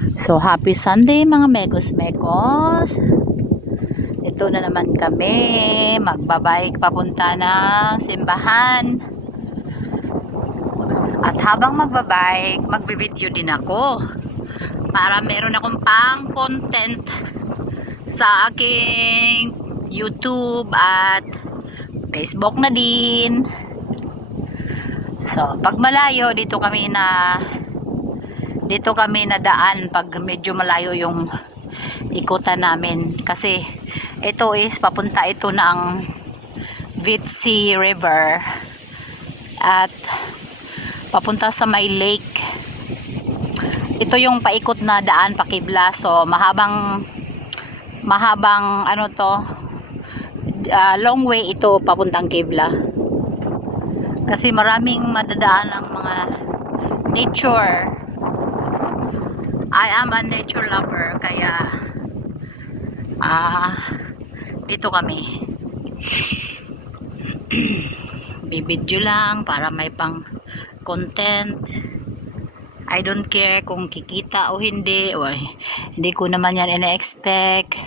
So, happy Sunday mga mekos-mekos. Ito na naman kami. Magbabike papunta ng simbahan. At habang magbabike, magbi-video din ako. Para meron akong pang content sa aking YouTube at Facebook na din. So, pag malayo, dito kami nadaan pag medyo malayo yung ikutan namin, kasi ito is papunta ito ng Vitsi River at papunta sa may lake. Ito yung paikot na daan pakibla, so mahabang ano to, long way ito papuntang kibla, kasi maraming madadaan ng mga nature. I am a nature lover, kaya dito kami bibidyo lang para may pang content. I don't care kung kikita o hindi, or hindi ko naman yan ina-expect.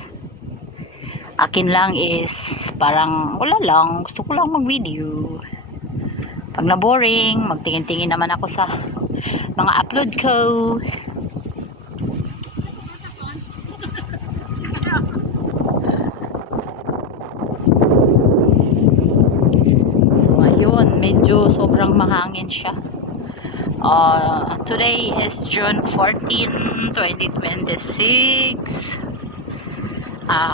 Akin lang is parang wala lang, gusto ko lang mag video. Pag na boring, magtingin-tingin naman ako sa mga upload ko. Medyo sobrang mahangin siya. Today is June 14, 2026.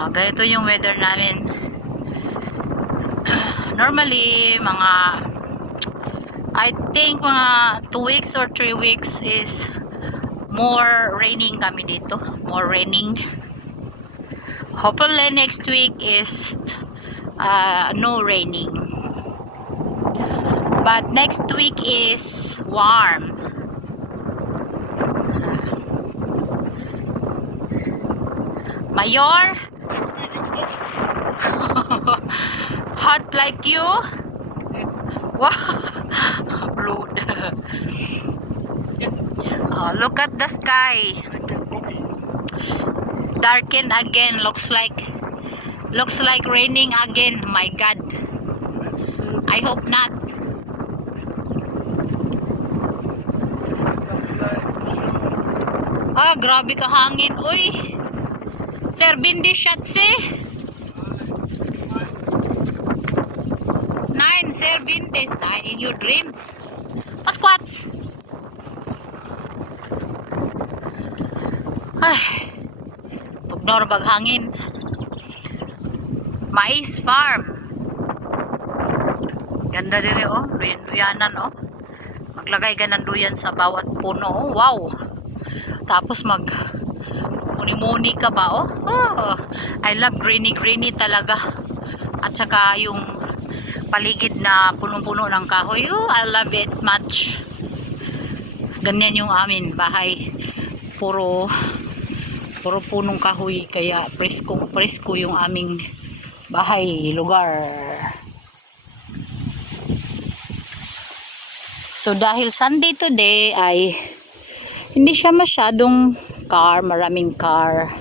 Ganito yung weather namin. Normally, I think mga 2 weeks or 3 weeks is more raining kami dito. More raining. Hopefully next week is no raining. But next week is warm. Mayor? Hot like you? Wow. Rude. Look at the sky. Darken again. Looks like raining again. My God. I hope not. Grabe ka hangin. Uy, Sir Bindi Shatse 9, Sir Bindi 9 in your dreams. Pasquats. Tugnor bag hangin. Mais farm. Ganda dire duyan-duyanan Maglagay ka ng duyan sa bawat puno. Wow. Tapos muni-muni ka ba I love greeny talaga. At saka yung paligid na punong-puno ng kahoy. I love it much. Ganyan yung amin bahay. Puro punong kahoy, kaya presko yung aming bahay, lugar. So dahil Sunday today ay hindi siya masyadong maraming car.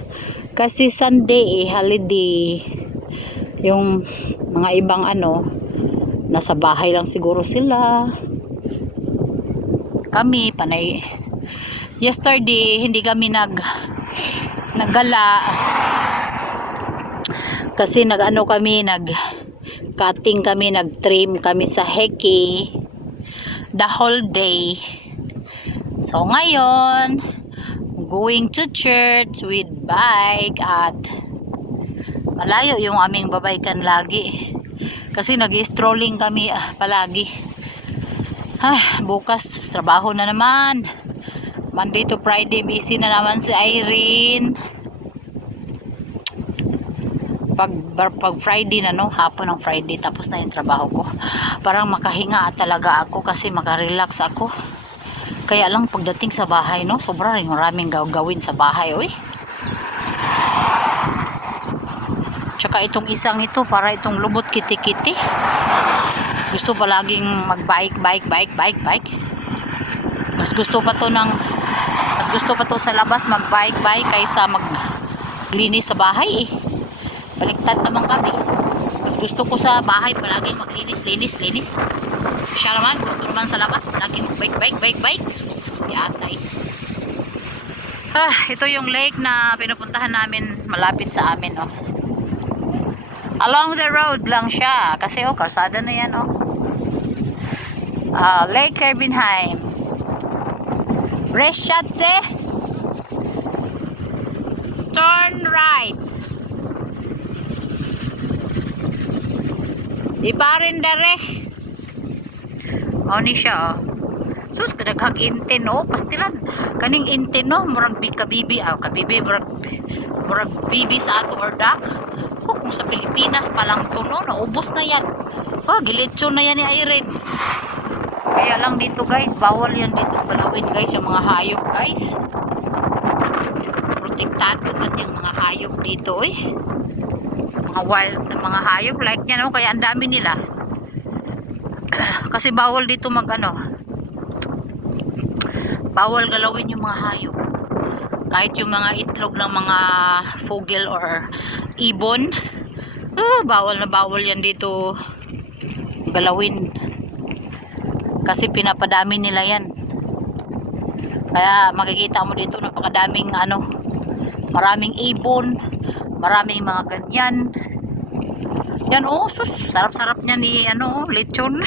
Kasi Sunday holiday. Yung mga ibang nasa bahay lang siguro sila. Kami, panay. Yesterday, hindi kami naggala. Kasi nag-cutting kami, nag-trim kami sa heki. The whole day. So ngayon, going to church with bike, at malayo yung aming babaykan lagi. Kasi nag-strolling kami palagi. Bukas trabaho na naman. Monday to Friday busy na naman si Irene. Pag Friday na hapon ng Friday tapos na yung trabaho ko. Parang makahinga talaga ako kasi makarelax ako. Kaya lang pagdating sa bahay sobrang maraming gawin sa bahay Tsaka itong isang ito, para itong lubot kiti-kiti. Gusto palaging mag-bike. Mas gusto pa to ng Mas gusto pa to sa labas mag-bike-bike kaysa maglinis sa bahay eh. Baliktad naman kami. Mas gusto ko sa bahay palaging maglinis-linis. Siya naman, gusto naman sa labas palaging mag-bike-bike. Sus, di atay. Ito yung lake na pinupuntahan namin malapit sa amin, oh. Along the road lang siya. Kasi, oh, kalsada na yan, oh. Lake Kerbenheim. Reschatze. Turn right. Di pa rin dare. Oh, ni siya, oh. Sus, kadaghag inten, oh. Pastilan. Kaning inten, no. Murag kabibi, kabibi, murag bibi sa ato or dak. Oh, kung sa Pilipinas pa lang to, no. Naubos na yan. Oh, gilitsyo na yan ni Irene. Kaya lang dito, guys. Bawal yan dito galawin, guys. Yung mga hayop, guys. Protektado man yung mga hayop dito, eh. Mga wild na mga hayop. Like yan, no. Kaya ang dami nila. Kasi bawal dito bawal galawin yung mga hayop. Kahit yung mga itlog ng mga fogel or ibon, bawal na bawal yan dito galawin. Kasi pinapadami nila yan. Kaya makikita mo dito napakadaming maraming ibon, maraming mga ganyan. Yan, oh, sus, sarap-sarap niya ni lechon.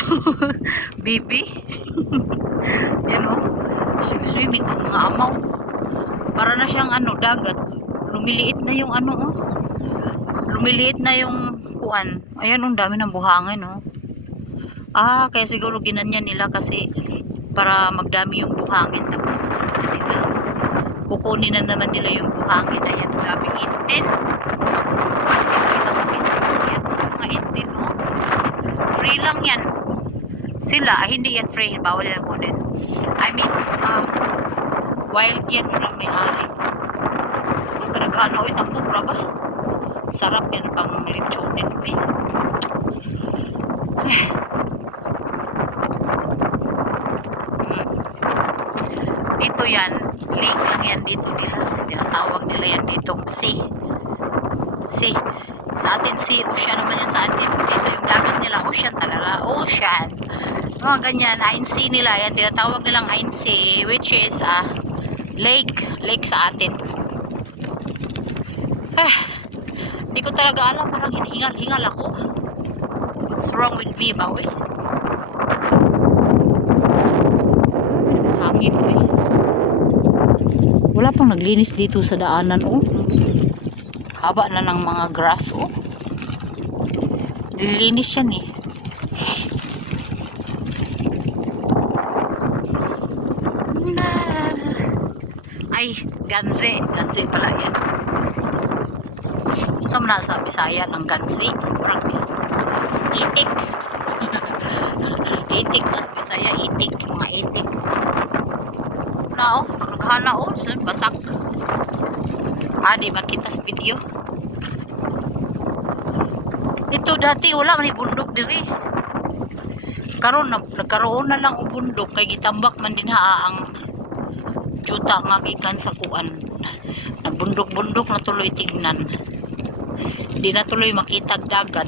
Bibi. Yan, oh. Swimming ang mga amaw. Para na siyang dagat. Lumiliit na yung oh. Lumiliit na yung kuan. Ayan, ang dami ng buhangin, oh. Kaya siguro ginanyan nila kasi para magdami yung buhangin. Tapos kukunin na naman nila yung buhangin. Ayan, daming intin. Kita sa intin. Yan, mga intin, oh. Free lang yan. Sila, hindi yan free. Bawal yan kunin. I mean, wild yan, walang may-ari. Karagana, itang bukra ba? Sarap yan pang lechonin, eh. Dito yan, lake lang yan dito nila. Tinatawag nila yan ditong sea. Sea. Sa atin sea, ocean naman yan sa atin. Dito yung dagat nila, ocean talaga. Ocean. Mga ganyan, Ainsea nila. Yan, tinatawag nilang Ainsea, which is lake sa atin. Hindi ko talaga alam, parang hinihingal ako. What's wrong with me, bawi? Hangin, eh. Wala pang naglinis dito sa daanan, oh. Haba na ng mga grass, oh. Nililinis yan, eh. Ay, ganze pala yan. So, nasa Bisaya ng ganze. Murag itik. Itik, nas Bisaya, itik. Mga itik. Na, oh. Naghana, oh. Basak. Di makita sa video. Ito dati, wala man bundok diri. Karon nagkaroon na lang o bundok. Kay gitambak man din ang juta nga gikan sa kuan. Nagbundok-bundok na tuloy tignan. Hindi na tuloy makita dagat.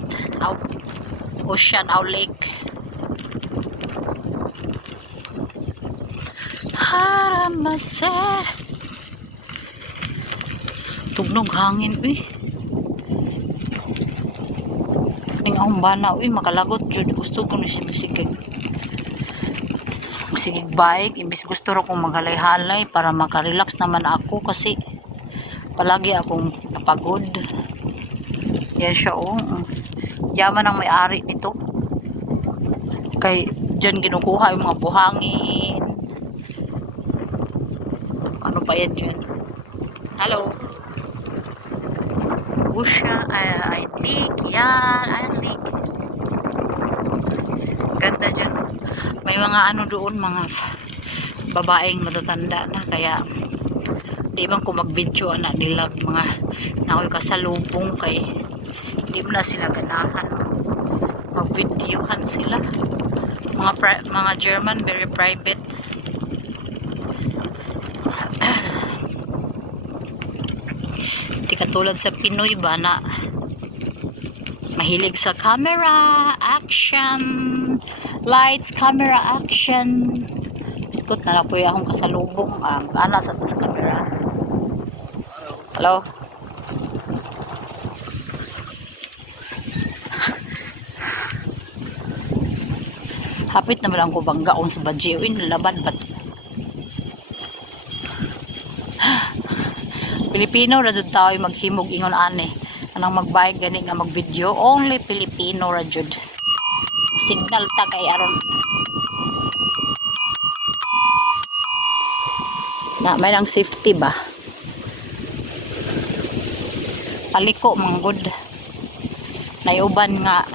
Ocean, lake. Haramase. Tugnog hangin, uy. Ning akong bana, uy, makalagot jud. Gusto ko na siya masigig bike, imbis gusto ro kong maghalay-halay para makarelax naman ako kasi palagi akong napagod. Yan siya, oh. Yaman ang may-ari nito. Kay dyan kinukuha yung mga buhangin. Ano pa yan dyan? Hello. Usha, ay lake yan. Ay lake. Ganda dyan. May mga doon, mga babaeng matatanda na, kaya di bang kung mag-video anak nila mga nakoy kasalubong kay di mo na sila ganahan mag-videohan sila. Mga German, very private. katulad sa Pinoy ba na mahilig sa camera, action, lights, camera, action. Biskot na na po yung akong kasalubong. Mag-ana sa tas camera. Hello? Hapit na lang ko banggaon sa badyo. Laban ba't? Pilipino ra jud tayo maghimog ingon ani. Anang magbayad gani nga mag-video, only Filipino ra jud. Signal ta kay aron. Na may nang safety ba? Paliko manggod. Nayuban nga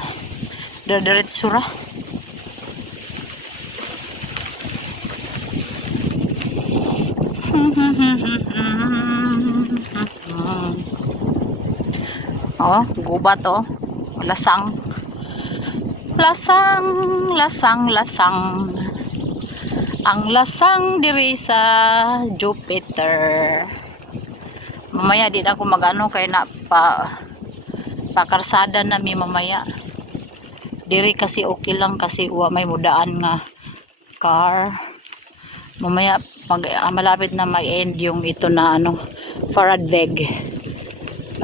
diretso ra. Oh, gubat oh. Lasang. Lasang, lasang, lasang. Ang lasang diri sa Jupiter. Mamaya din ako magano kay na pakarsada na mi mamaya. Diri kasi okay lang kasi may mudaan nga car. Mamaya pag malapit na mag-end yung ito na ano Faradveg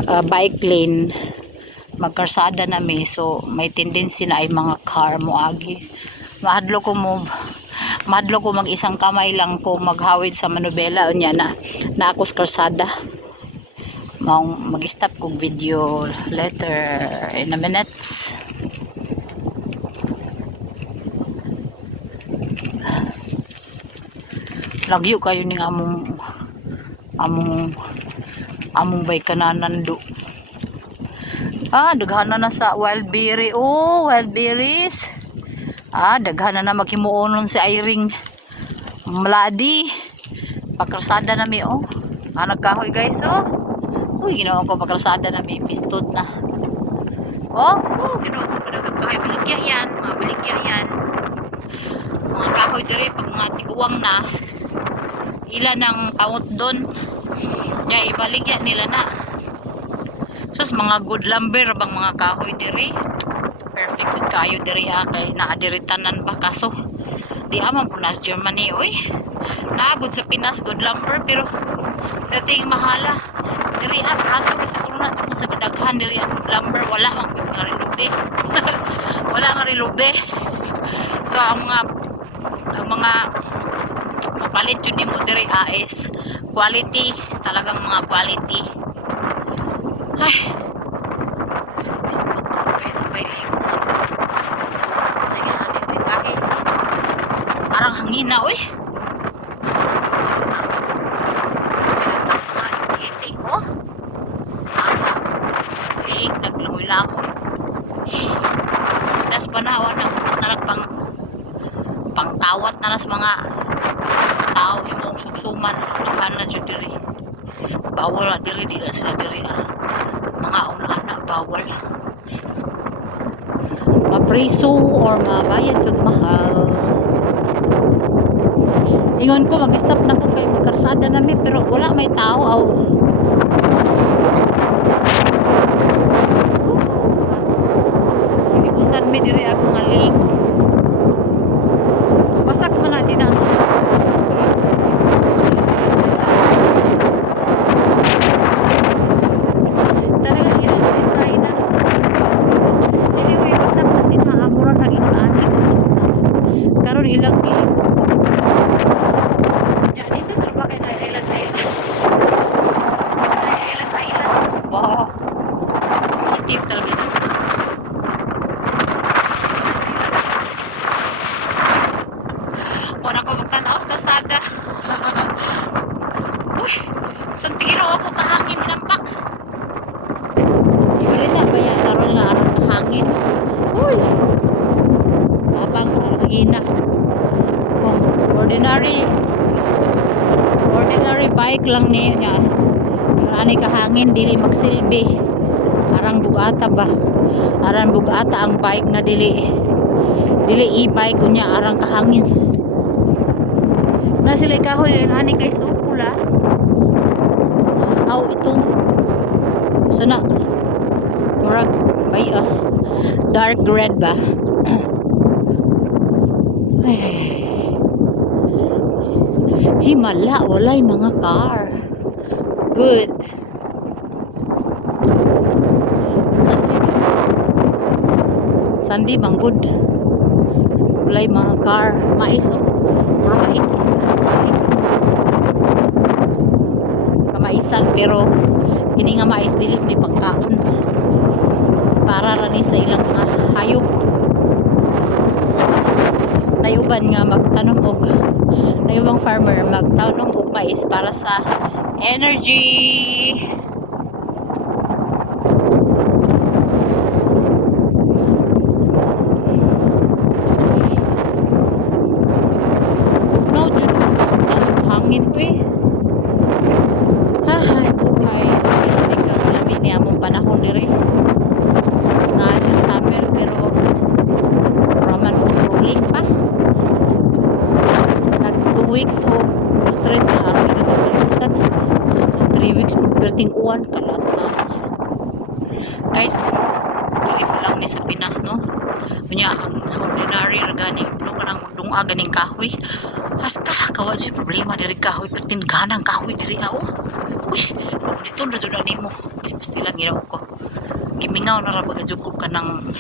bike lane, magkarsada na mi, so may tendency na ay mga car mo agi. Mahadlo ko mag isang kamay lang ko maghawid sa manubela unya na akos karsada. Mag-stop kong video later in a minute. Lagyo kayo ning among bay kananando. Daghan na sa wild berry. Oh, wild berries. Daghan na maghimuonon si Iring Maladi. Pakarsada na mi oh. Nagkahoy guys oh. Uy, ginawa ko pakarsada na mi pistot na. Oh, ginawa ko nagkahoy baligya yan, mga baligya yan. Mga kahoy dire pag mga tiguwang na. Ilan ang kaot doon. Kaya ibaligya nila na. Sus mga good lumber bang mga kahoy diri. Perfect jud kayo diri kay naadiritanan ba kaso di amang punas Germany oy. Naagod sa Pinas good lumber pero dating mahala. Diri barato ri siguro na tamo sa kadaghan diri good lumber wala man good nga rilube. Wala nga rilube. So ang mga mapalit jud mo diri is quality, talagang mga quality. Ay, biskot kayo ito ba yung sa gana nito yung kahit parang hangin na uy. Pinagkakaman yung itik ko nasa liig naglangoy-langoy. Das panawa na bunot na pangtawat na sa mga tao yung sumsuman na dyan diri. Bawal na diri, di na sila diri mga una-ana bawal mapriso or mabayad kag mahal. Ingon ko mag-stop na ko kay magkarsada na mi pero wala may tao aw. Inibutan mi diri ako nga link. Wasak man na din sa karon ilang giikot ko. Ya, hindi sa ba kay island. Island. Wow. Native talaga dito. Wala ko magtanaw sa sada. Uy, santigilo ako kahangin minampak. Ibalita ba yan? Karon nga aron kahangin. Uy. Abang hangina. Kung ordinary bike lang niya marani kahangin dili magsilbi arang bugata ba arang bugata ang bike nga dili e-bike kunya arang kahangin na sila kahoy ani guys pula aw itong dark red ba? Ay, himala, walay mga car. Good. Sunday bang good. Walay mga car. Mais oh. Puro mais. Mais. Kamaisan pero ini nga mais dili ni pagkaon. Para ra ni sa ilang mga hayop. Nayuban nga magtanom og nayubang farmer magtanom og mais para sa energy. No, jud hangin ko eh. Hahay, buhay. Hindi ka malamin niya mong panahon diri. Nga na summer pero raman o rolling pa. Nag 2 weeks o straight na araw na ito kalimutan. So 3 weeks perting uwan kalat na. Guys, dili pa lang ni sa Pinas no. Kunya ang ordinary organic no kanang dunga ganing kahoy. Hasta kawa si problema diri kahoy perting ganang kahoy diri ako. Uy, dito na dyan nimo. Pasti lang ginaw ko. Gimingaw na ra bagajugog ka ng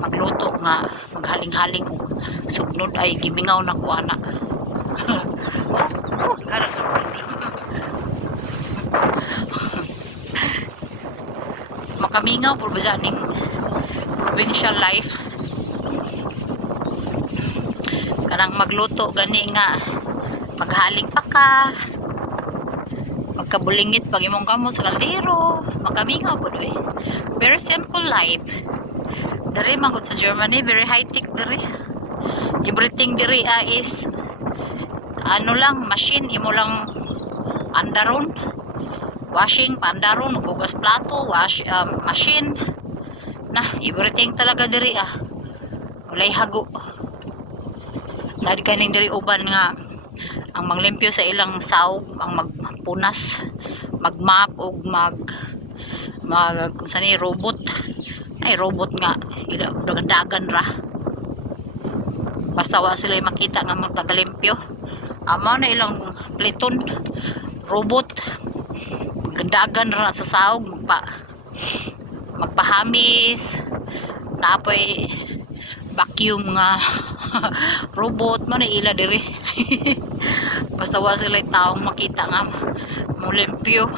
magluto nga maghaling-haling og sugnod ay gimingaw na ko ana. Gara sugnod. Makamingaw puro ba ning provincial life. Kanang magluto gani nga maghaling pa ka. Magkabulingit pag imong kamot sa kaldero. Makamingaw po eh. Very simple life. Dari magod sa Germany, very high tech dari. Everything diri is ano lang, machine imo lang andaron. Washing pandaron, bugas plato, machine. Nah, everything talaga diri Walay hago. Nadi kaning diri uban nga ang manglimpyo sa ilang saog, ang magpunas, magmap og kung saan robot. Ay robot nga dagan ra. Basta wa sila makita nga magtagalimpyo. Amo na ilang pliton robot. Gandagan ra sa saog magpahamis. Napoy vacuum nga robot man ila diri. Basta wa sila taong makita nga mulimpyo.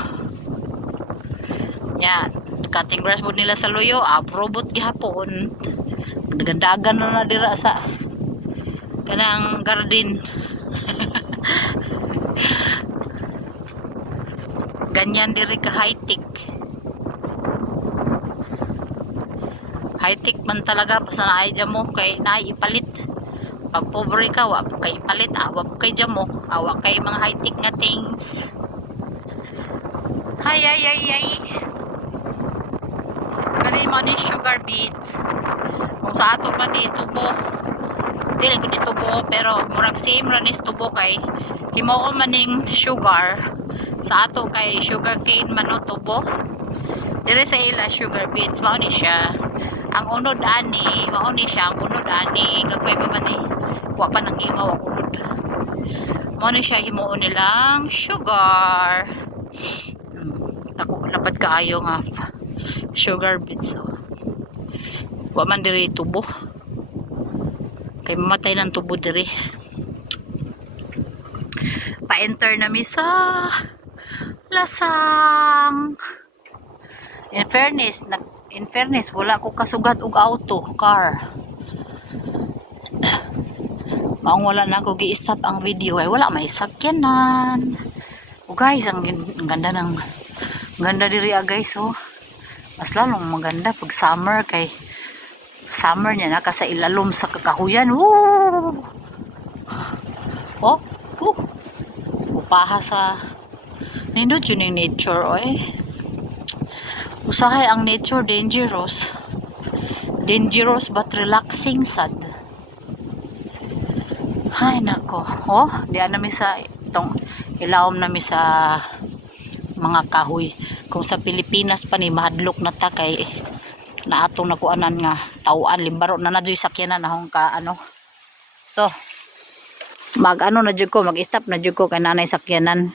Yan, cutting grass bod nila sa loyo, robot gihapon. Gandagan na dira sa kanang garden. Ganyan diri ka high tech. High tech man talaga basta naay dyan mo kay naay ipalit. Pag pobre ka wa po kay ipalit, wa po kay dyan mo, wa kay mga high tech nga things. Ay kani mo ni sugar beets. Kung sa ato pa ni tubo dili ko ni tubo pero murag same ra ni tubo kay himuon maning sugar sa ato kay sugar cane man o tubo. Dire sa ila sugar beets mao ni siya. Ang unod ani, mao ni siya ang unod ani, gagmay pa man ni wa pa nang gimaw ang unod. Mao ni siya himuon nilang sugar. Tako lapad kaayo nga sugar beets. Wa man diri tubo. Kay mamatay ng tubo diri. Pa-enter na mi sa lasang. In fairness, wala ko kasugat og auto, car. Maong wala na ko gi-stop ang video ay wala may sakyanan. O guys, ang ganda diri guys oh. Mas lalong maganda pag summer kay summer niya naka sa ilalom sa kakahuyan. Woo! Oh, upaha sa nindot yun yung nature oy. Usahay ang nature dangerous but relaxing sad. Ay nako, oh diyan nami sa itong ilawom nami sa mga kahoy. Kung sa Pilipinas pa ni mahadlok na ta kay na atong nakuanan nga tawaan limbaro na nadyoy sakyanan ahong ka ano. So mag ano na jud ko, mag-stop na jud ko kay nanay sakyanan.